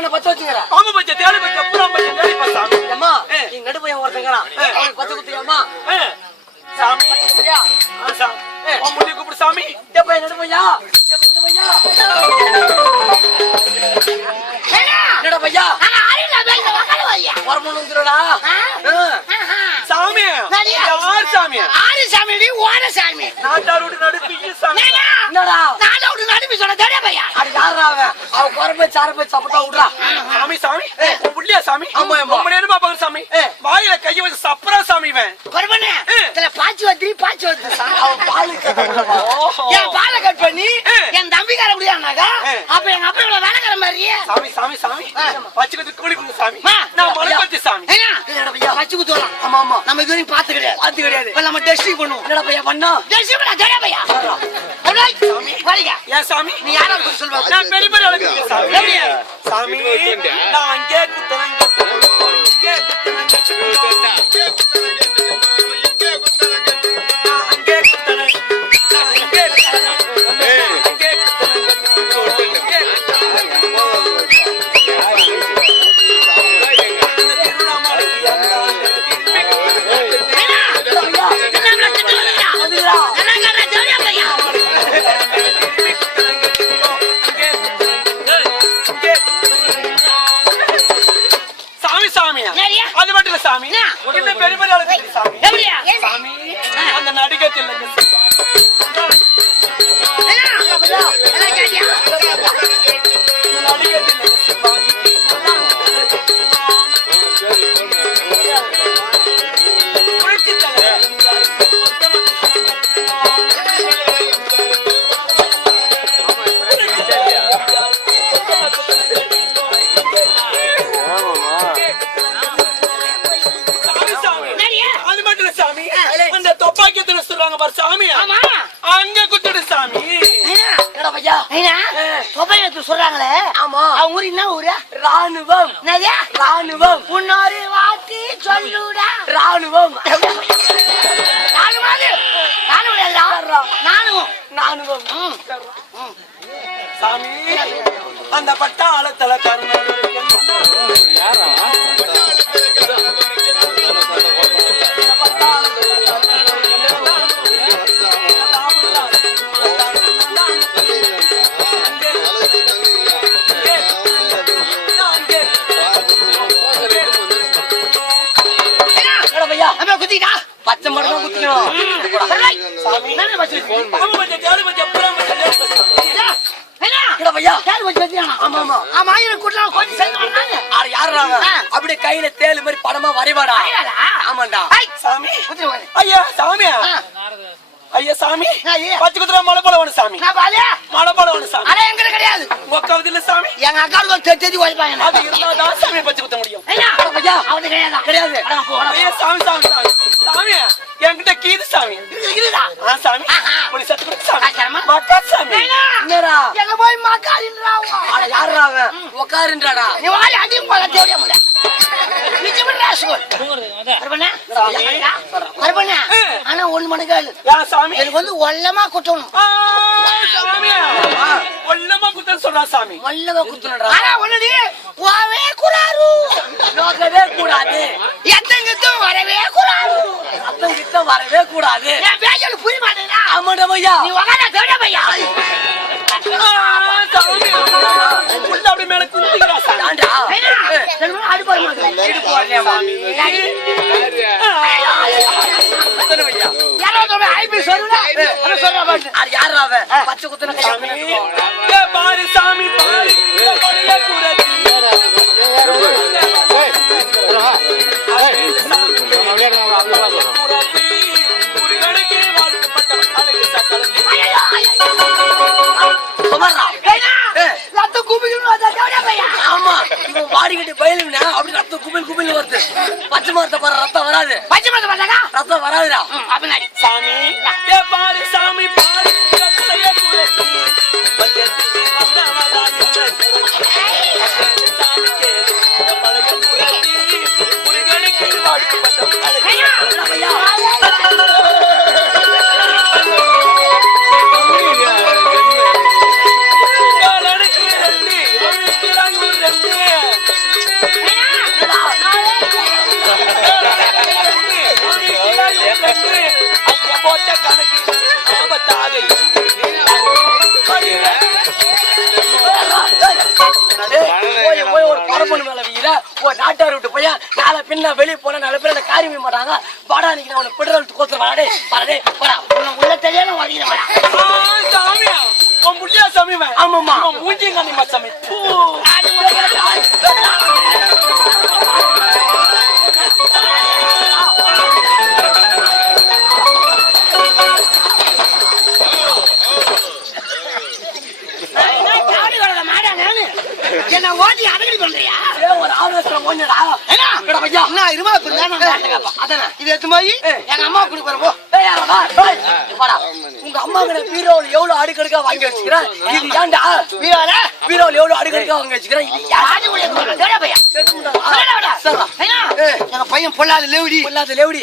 என்ன பச்சை வச்சுக்கிற பாம்பு பச்சை தேடி பச்சை புறம் பச்சை தேடி பச்சை சாமி. அம்மா ஏ. நீ நடு பையன் ஒருத்தங்கிறான். அவனுக்கு பச்சை குத்தியாமா ஏ, சாமி. சரியா ஆ, சாமி. ஏ. உன் முடி கூப்பிடு சாமி. ஏ பையன் நடு பையா ஏ நடு பையா என்னடா பையா வரமுன்னு வந்துடுடா சாமி. சரியா? யார் சாமி? ஆறு சாமி ஓர சாமி. நாட்டாரோட நடுப்பீங்க சாமி. என்னடா? நாளோட நடுப்பி சொன்ன தெரியா பையா அது யாரா அவன் சாப்பிட்டா விடுறா சாமி சாமி புள்ளியா சாமி ஆமா. ரொம்ப நேரமா பாக்குற சாமி. வாயில கைய வச்சு சப்பரா சாமி இவன் ஏ. இதுல பாச்சு வந்து பாச்சு வந்து அவன் பாலு கேட்க ஓஹோ என் பாலை கட் பண்ணி. என் தம்பிக்கார முடியாதுனாக்கா. அப்ப எங்க அப்பா இவ்வளவு வேலைக்கார சாமி சாமி சாமி. பச்சை குத்து கூலி கொடுங்க சாமி. ஆ. நான் மலைப்பத்தி சாமி. ஏன்னா, என்னடா பையா? வச்சு குத்துவலாம் ஆமா ஆமா. நம்ம இது வரைக்கும் பார்த்து கிடையாது. பாத்து கிடையாது. இப்ப நம்ம டெஸ்டிங் பண்ணுவோம். என்னடா பையா பண்ணா டெஸ்டிங் பண்ண தெரியா பையா? வலிங்க ஏன் சாமி? நீ யாரா இருக்கும் சொல்லுவா? நான் பெரிய பெரிய அளவுக்கு சாமி? சாமி நான் அங்கே குத்துறேன் இங்கே குத்துறேன் நான் சொல்றாங்களே? ஆமா. அவங்க ஊரு என்ன ஊரு? ராணுவம் ராணுவம் உன்னொரு வாட்டி சொல்லுடா. ராணுவம் நானும் நானும் சாமி அந்த பட்டாளத்துல கருணை என்னடா யாருறாங்க ஆ. அப்படியே கையில தேலு மாதிரி படமா வரைவாடா? ஆமாண்டா. சாமி. ஐயா சாமி. ஆ, ஐயா சாமி. பச்சை குத்துற மலை போல ஒண்ணு சாமி. மலை போல ஒண்ணு சாமி. அட எங்கிட்ட கிடையாது. உக்காவது இல்ல சாமி. எங்க அக்காவுக்கு ஒரு தெத்தி உழைப்பாங்க அது இருந்தாதான் சாமி பச்சை குத்த முடியும். ஐயா. அவனுக்கு கிடையாதா? கிடையாது. ஐயா சாமி சாமி சாமி. எங்க போய் அவன் நீ போல. மறுபண்ணா? சாமி. ஆனா. யா எனக்கு வந்து ஒல்லமா சாமி. சாமி. ஆனா வாவே குறாரு நோக்கவே கூடாது. எத்தங்கிட்டும் வரவே கிட்ட வரவே கூடாது. புரிய ஆமாடா நீ உக்காந்தா மேல ஐயா, எனக்கு அடிப்படை மாட்டேங்குது. இடுப்பு வரலையா சாமி குத்துன பையா யாராவது ஒரு ஐபி சொல்லுடா. அதை சொல்றா பாரு. ஆறு யாருடா அவன் பச்சை குத்துன சாமி ஏ பாரு சாமி பாரு பழைய குரத்தி முருகனுக்கு வாழ்க்கப்பட்ட அழகு சக்கரத்தி பயிலுனா அப்படி ரத்தம் குமிழ் குமிழ் வருது. பச்சை மரத்தை பாரு ரத்தம் வராது. பச்சை மரத்தை பார்த்தாக்கா? ரத்தம் வராதுடா. ம், பின்ன வெளியே போனா நாலு பேர் என்ன காரியம் மாட்டாங்க வாடா நீங்க உனக்கு பெட்ரோல் கோத்துற வாடே வாடே வாடா. உன்னை உள்ள தெரியாம ஆ, சாமியா? உன் புள்ளியா சாமி. இவன் மூஞ்சியும் காணிமா சாமி? நான் இது எடுத்து போய் எங்க அம்மா குடி போ. ஏய், யாரடா? ஏய், வாடா. உங்க அம்மா கிட்ட பீரோல எவ்வளவு அடுக்கடுக்கா வாங்கி வச்சுக்கிறேன்? இது ஏன்டா? பீரோல எவ்வளவு அடுக்கடுக்கா வாங்கி வச்சுக்கிறேன். எங்க பையன் பொல்லாத லேவடி. பொல்லாத லேவடி.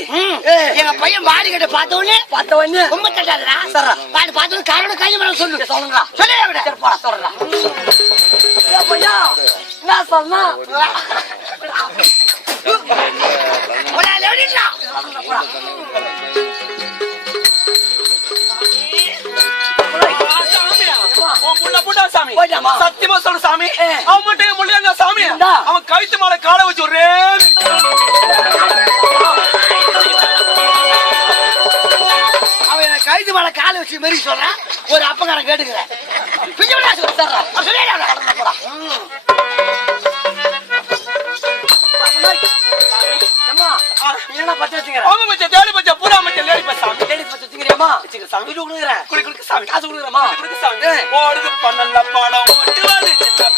எங்க பையன் பாடி கட்ட பார்த்த உடனே பார்த்த உடனே ரொம்ப தட்டாதுடா சரா. பாடி பார்த்த உடனே காரோட கையை மேல சொல்லு சொல்லுங்களா? பையா, என்ன சொன்னா? சத்தியமா சொல்லு சாமி. அவன் மட்டும் என் புள்ளையாங்க சாமி. அவன் கழுத்து மேல காலை வச்சு ஒரே அவன் என்ன கைது மேல காலை வச்சு மெரி சொல்றான் ஒரு அப்பங்காரன் கேட்டுக்கிறேன் குளி குளிக்க சாமி காசு கொடுக்குறேம்மா. குளி குளிக்க சாமி. ஓடுது பண்ணல படம் ஓட்டுவாரு சின்ன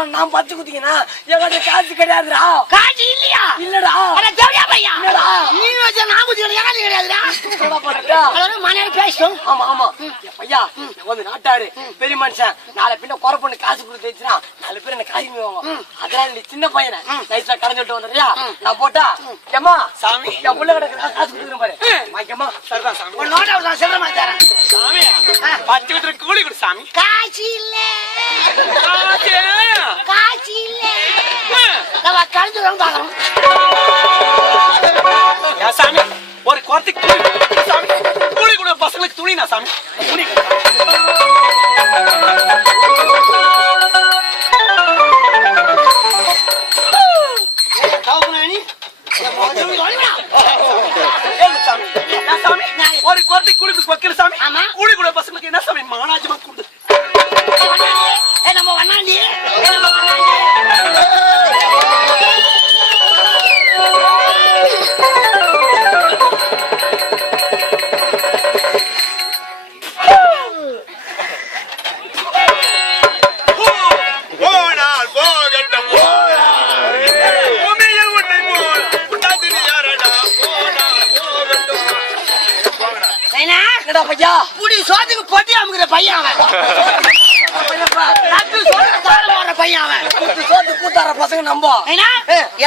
காசு நான் பச்சை குத்திக்கினா என்கிட்ட காசு கிடையாதுடா. காய்ச்சி இல்லையா? இல்லடா. அட தேவையா பையா என்னடா? நீ வச்ச நான் எனக்கு கிடையாதுடா. மனையில பேசிட்டோம் ஆமா ஆமா. பையா வந்து நாட்டாரு. பெரிய மனுஷன். நாளை பின்ன குறை பண்ணு காசு கொடுத்து வச்சுனா நாலு பேர் என்ன காய் வாங்க அதனால நீ சின்ன பையனை. நைட்ல கரைஞ்சிட்டு வந்துடுறியா? நான் போட்டா ஏமா சாமி. என் புள்ள கிட்ட காசு கொடுக்குறேன் பாரு. வாங்கிக்கமா சரிதான் சாமி. ஒரு நோட்டை நான் செல்ல மாட்டேன் சாமியா பத்து கூலி கொடு சாமி. காய்ச்சி இல்ல. ஆச்சே. காய்ச்சி இல்ல. நம்ம பாக்குறோம் ஏன் சாமி ஒரு குறத்துக்கு சாமி கூலி கொடு பசங்களுக்கு துணினா சாமி. துணி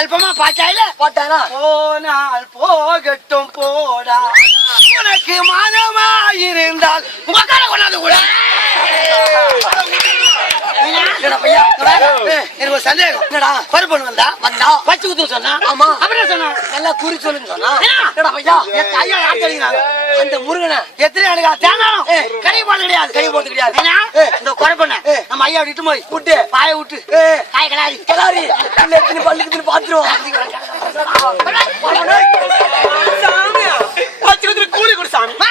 അല്പമാ പാച്ചായില്ലേ പോട്ടാനാ ഓനാൽപോകട്ടും പോടാ எனக்கு ஒரு சந்தேகம். என்னடா? பருப்பு வந்தா? வந்தா? பச்சை குத்து சொன்னா? ஆமா. அப்படியே சொன்னா? நல்லா குறி சொல்லுன்னு சொன்னா? என்னடா? பையா? என் ஐயா யார் தெரியுறாங்க அந்த முருகனை எத்தனை தேங்காயம் ஏய். கறி போடுறது கிடையாது கை போட்டு கிடையாது. இந்த குறை பண்ண. நம்ம ஐயா விட்டு போய் விட்டு. பாய விட்டு. காய் கிளாரி இல்ல எத்தனை பள்ளிக்கு பாத்துருவோம் கூலி கொடு சாமி அம்மா,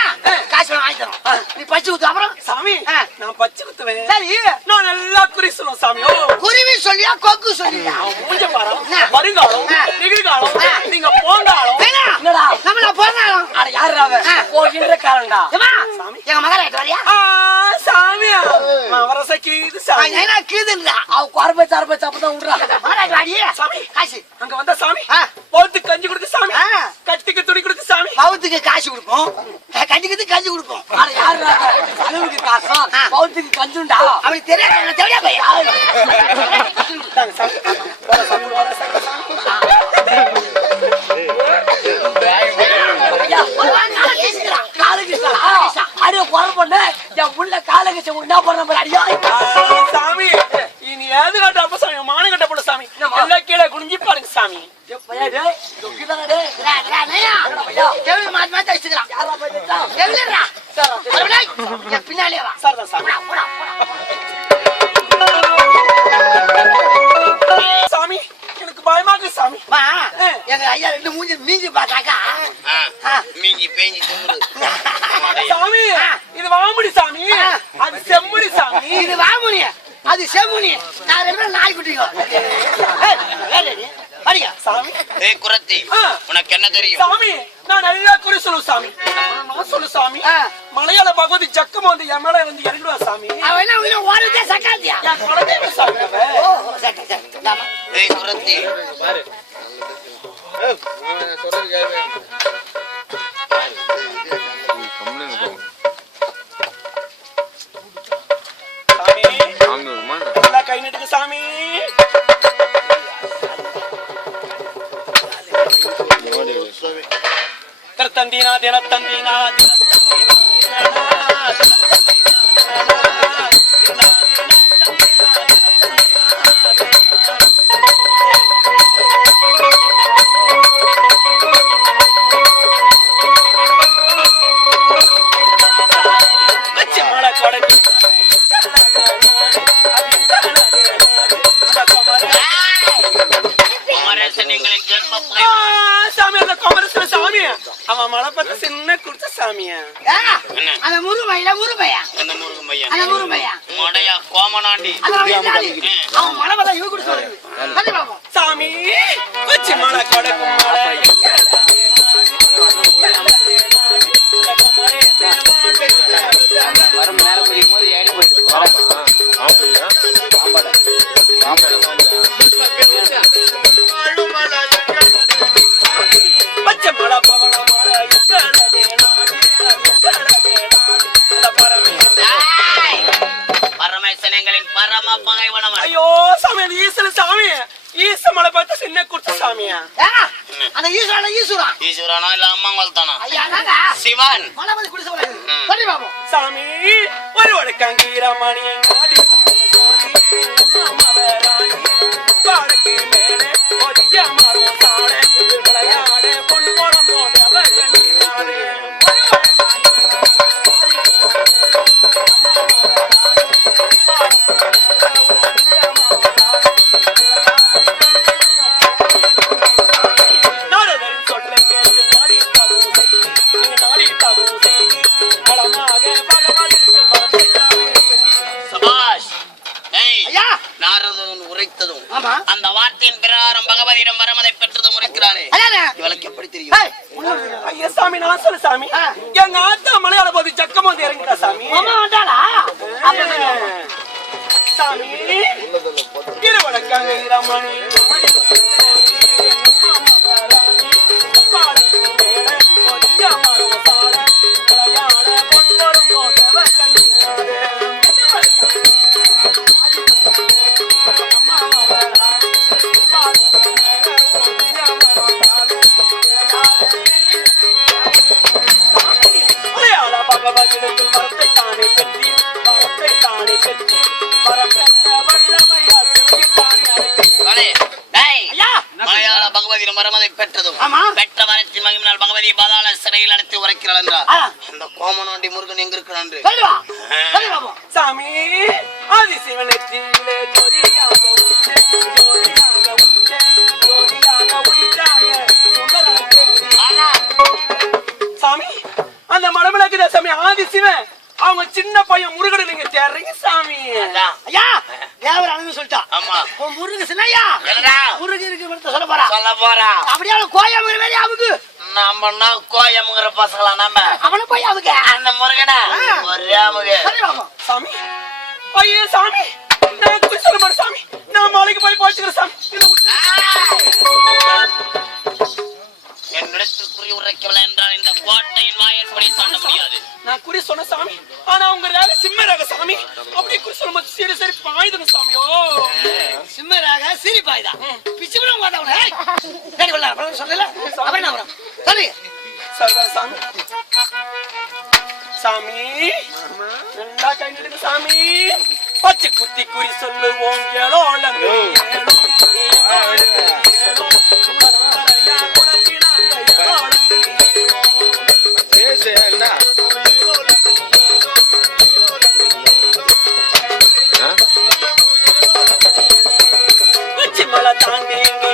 காசு வேணும் வாங்கி தரோம் நீ பச்சை குத்து அப்புறம்? சாமி. நான் பச்சை குத்துவேன். சரி நான் நல்லா குறி சொல்லுவேன் சாமி. ஓ. குருவி சொல்லியா கொக்கு சொல்லியா? மூஞ்ச பாரு. ஆ. வருங்காலம். நிகழ்காலம். நீங்க போங்காலம். என்னடா? நம்மள போனாலும் அட யாருடா அவன் ஆ. போகின்ற காரன்டா ஏம்மா, எங்க மகளை ஆயிட்டு வரியா? ஆ, சாமியா. நான் வரசை கீது சாமி. என்ன கீதுன்றா அவ குறப்பை சரப்பை அப்பதான் விடுறா. மாடாடி வாடி சாமி. காசு அங்க வந்த சாமி ஆ. போத்து கஞ்சி கொடுக்கு சாமி ஆ. கட்டிக்கு துணி கொடுக்கு சாமி பவுத்துக்கு காசு கொடுப்போம். கஞ்சிக்கு கஞ்சி கொடுப்போம். அளவுக்கு காசம் பௌத்துக்கு கஞ்சுண்டா? அப்படி தெரியாது தெரியா பையா அடிய குறை பண்ண. என் புள்ள காலகிருஷ்ணன் என்ன பண்ண அடியா? சாமி இனி ஏது கட்டப்ப சாமி? மான கட்டப்பட சாமி? எல்லாம் கீழே குனிஞ்சு பாருங்க சாமி. மறுபடியும் என் பின்னாலே வா. சார் தான் சாமி போடா, போடா, போடா. சாமி எனக்கு சாமி. எங்க ஐயா ரெண்டு மூஞ்சி மீஞ்சி பார்த்தாக்கா? ஆ. மீஞ்சி பேஞ்சி சாமி இது வாமுடி சாமி. அது செம்முடி சாமி. இது வாமுனி அது செமுனி நான் ரெண்டு படிங்க சாமி. ஏய் குரத்தி. உனக்கு என்ன தெரியும்? சாமி நான் நல்லா குறி சொல்லு சாமி. நான் சொல்லு சாமி. மலையாள பகவதி ஜக்கம் வந்து என் மேல வந்து இறங்கிடுவா சாமி. அவன் என்ன ஓடுதே சக்காத்தியா? என் குழந்தை சாமி அவன். ஓ. ஏய் குரத்தி சாமி. நல்லா கை நட்டுக்கு சாமி. 为了人民啊！சாமியா? அந்த முருமையில முருமையா அந்த முருகன் பையன். அந்த மடையா கோமனாண்டி. அவன் இவ கூட சொல்லுது சாமி வச்சு மழை கொடைக்கும் மழை பச்சை மலை வந்து குடிசை போல இருக்குது. சொல்லி பாப்போம். சாமி ஒரு மாமவராணி பாடக்கு மேலே ஒத்திய மரம் சாடே விளையாடே பொன் போனம் போதவ மரத்தை தானே பெற்றி மரத்தை தானே பெற்றி மரம் பெற்ற வல்லமையா பகவதியிடம் வரமதை பெற்றதும். பெற்ற வரத்தின் மகிமினால் பகவதி பாதாள சிறையில் அடைத்து உரைக்கிறாள் என்றார். அந்த கோமனோண்டி முருகன் எங்க இருக்கிறான் சாமி ஜோதியாக ஜோதியாக ஜோதியாக. ஆனா சாமி அந்த மடமலக்குத சாமி? ஆதிசிவன். அவங்க சின்ன பையன் முருகனை நீங்க தேடுறீங்க சாமி. ஐயா தேவர் அனுப்பி சொல்லிட்டா. ஆமா. உன் முருகு சின்னையா? சொல்ல போறா? சொல்ல போறா. அப்படியே கோயமுங்கிற மாதிரி அமுக்கு? நம்மன்னா கோயமுங்கிற பசங்களா நம்ம அவனை போய் அமுக்க. அந்த முருகனா. ஒரே சாமி. ஐயோ சாமி. நான் குறி சொல்ல மாட்டேன் சாமி? நான் மலைக்கு போய் போச்சுக்கிறேன் சாமி. என்னை விட்டு- என்னிடத்தில் குறி உரைக்கவில்லை என்றால் இந்த கோட்டையின் வாயற்படி தாண்ட முடியாது. நான் குறி சொன்ன சாமி. ஆனா உங்க ரேக சிம்ம ரேக சாமி. அப்படியே குறி சொல்லும்போது சரி சரி பாயுதுங்க சாமியோ சிம்மராக சிரிப்பாய்தா பிச்சு விட மாட்டவன சரி கொள்ள சொல்லல? அப்புறம் என்ன வரும் சொல்லு. சாமி. சாமி. நல்லா கை நடுங்க சாமி. பச்சை குத்தி குறி சொல்லுவோம். ஏழோ ஏழோ, ஏழோ, தாண்டி நீ